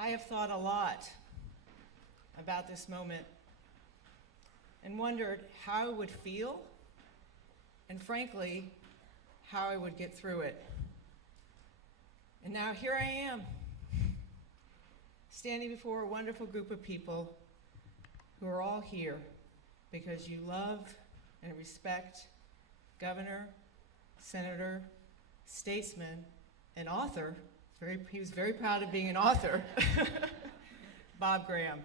I have thought a lot about this moment and wondered how I would feel and, frankly, how I would get through it. And now here I am, standing before a wonderful group of people who are all here because you love and respect Governor, Senator, statesman, and author. He was very proud of being an author, Bob Graham,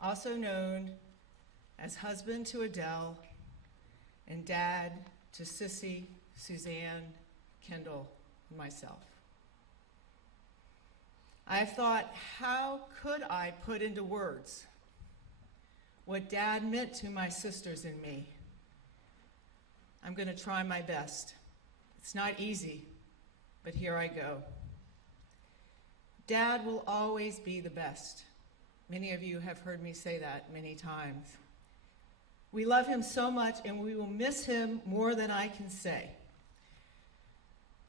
also known as husband to Adele and dad to Sissy, Suzanne, Kendall, and myself. I've thought, how could I put into words what Dad meant to my sisters and me? I'm going to try my best. It's not easy, but here I go. Dad will always be the best. Many of you have heard me say that many times. We love him so much, and we will miss him more than I can say.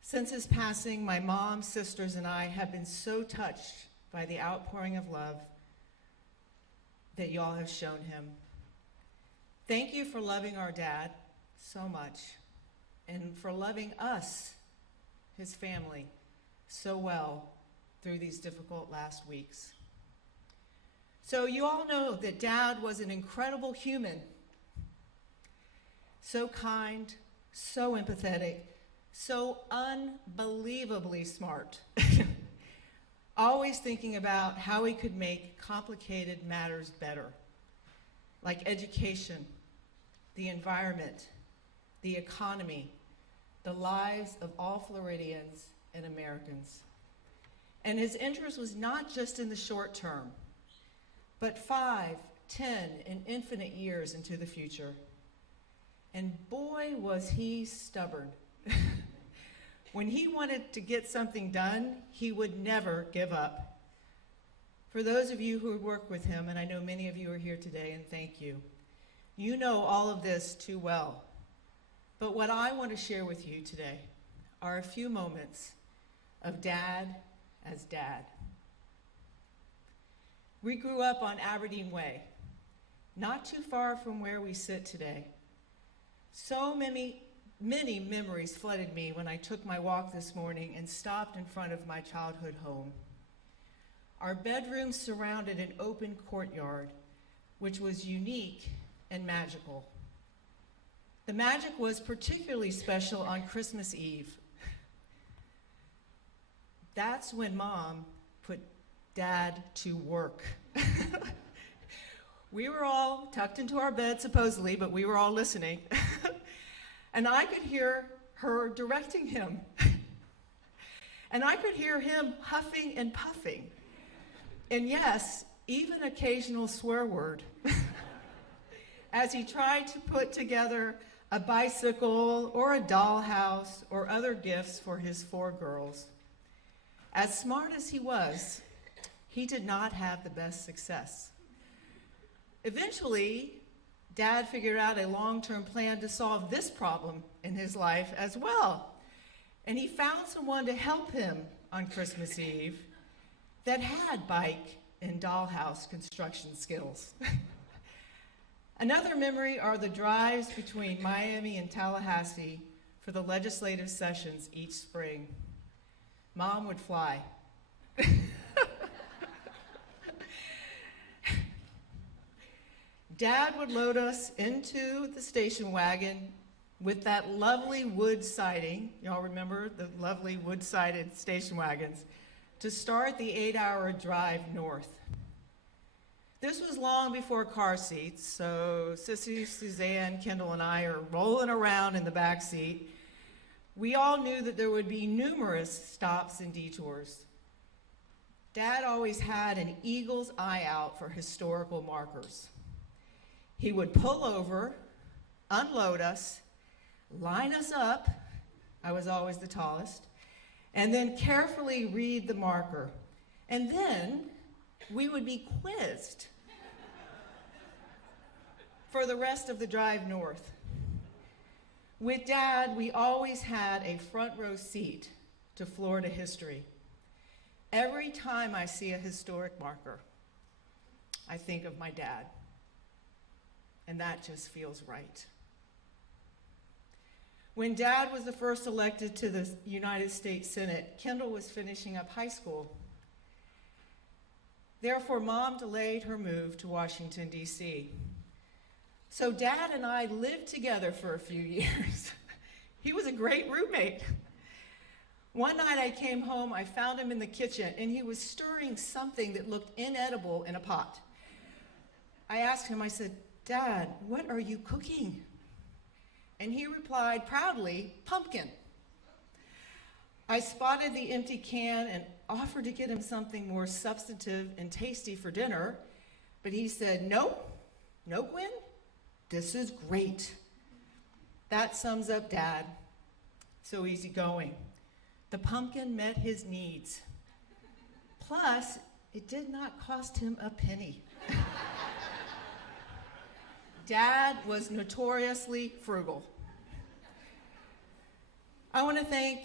Since his passing, my mom, sisters, and I have been so touched by the outpouring of love that y'all have shown him. Thank you for loving our dad so much and for loving us, his family, so well through these difficult last weeks. So you all know that Dad was an incredible human, so kind, so empathetic, so unbelievably smart, always thinking about how he could make complicated matters better, like education, the environment, the economy, the lives of all Floridians and Americans. And his interest was not just in the short term, but 5, 10, and infinite years into the future. And boy, was he stubborn. When he wanted to get something done, he would never give up. For those of you who work with him, and I know many of you are here today, and thank you, you know all of this too well. But what I want to share with you today are a few moments of Dad as Dad. We grew up on Aberdeen Way, not too far from where we sit today. So many memories flooded me when I took my walk this morning and stopped in front of my childhood home. Our bedroom surrounded an open courtyard, which was unique and magical. The magic was particularly special on Christmas Eve. That's when Mom put Dad to work. We were all tucked into our bed, supposedly, but we were all listening. And I could hear her directing him. And I could hear him huffing and puffing. And yes, even occasional swear word. As he tried to put together a bicycle or a dollhouse or other gifts for his 4 girls. As smart as he was, he did not have the best success. Eventually, Dad figured out a long-term plan to solve this problem in his life as well. And he found someone to help him on Christmas Eve that had bike and dollhouse construction skills. Another memory are the drives between Miami and Tallahassee for the legislative sessions each spring. Mom would fly. Dad would load us into the station wagon with that lovely wood siding. Y'all remember the lovely wood-sided station wagons to start the 8-hour drive north. This was long before car seats, so Sissy, Suzanne, Kendall, and I are rolling around in the back seat. We all knew that there would be numerous stops and detours. Dad always had an eagle's eye out for historical markers. He would pull over, unload us, line us up, I was always the tallest, and then carefully read the marker. And then we would be quizzed for the rest of the drive north. With Dad, we always had a front row seat to Florida history. Every time I see a historic marker, I think of my dad, and that just feels right. When Dad was the first elected to the United States Senate, Kendall was finishing up high school. Therefore, Mom delayed her move to Washington, D.C. So Dad and I lived together for a few years. He was a great roommate. One night I came home, I found him in the kitchen, and he was stirring something that looked inedible in a pot. I asked him, I said, "Dad, what are you cooking?" And he replied proudly, "Pumpkin." I spotted the empty can and offered to get him something more substantive and tasty for dinner, but he said, "No, no, Gwen, this is great." That sums up Dad. So easygoing. The pumpkin met his needs. Plus, it did not cost him a penny. Dad was notoriously frugal. I want to thank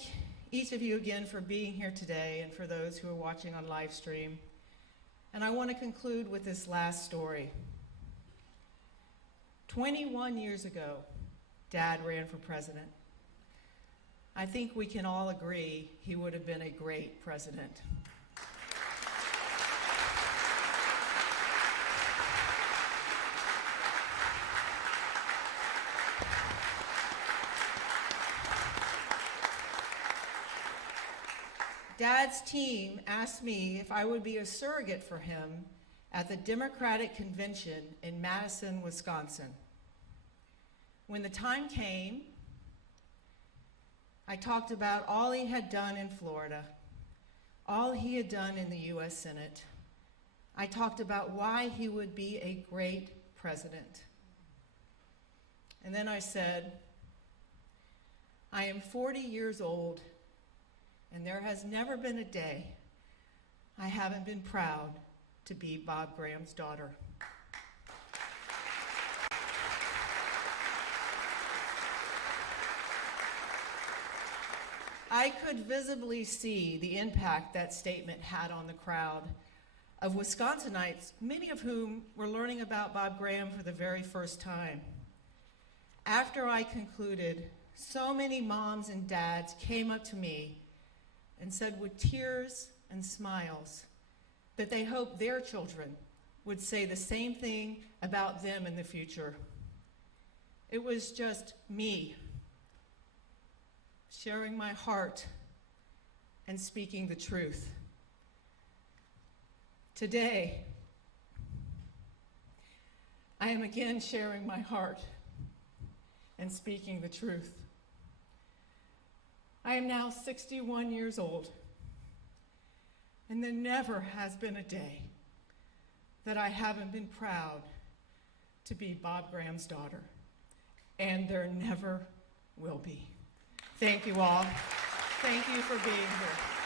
each of you again for being here today and for those who are watching on live stream. And I want to conclude with this last story. 21 years ago, Dad ran for president. I think we can all agree he would have been a great president. Dad's team asked me if I would be a surrogate for him at the Democratic Convention in Madison, Wisconsin. When the time came, I talked about all he had done in Florida, all he had done in the U.S. Senate. I talked about why he would be a great president. And then I said, "I am 40 years old, and there has never been a day I haven't been proud to be Bob Graham's daughter." I could visibly see the impact that statement had on the crowd of Wisconsinites, many of whom were learning about Bob Graham for the very first time. After I concluded, so many moms and dads came up to me and said with tears and smiles that they hoped their children would say the same thing about them in the future. It was just me sharing my heart and speaking the truth. Today, I am again sharing my heart and speaking the truth. I am now 61 years old, and there never has been a day that I haven't been proud to be Bob Graham's daughter, and there never will be. Thank you all. Thank you for being here.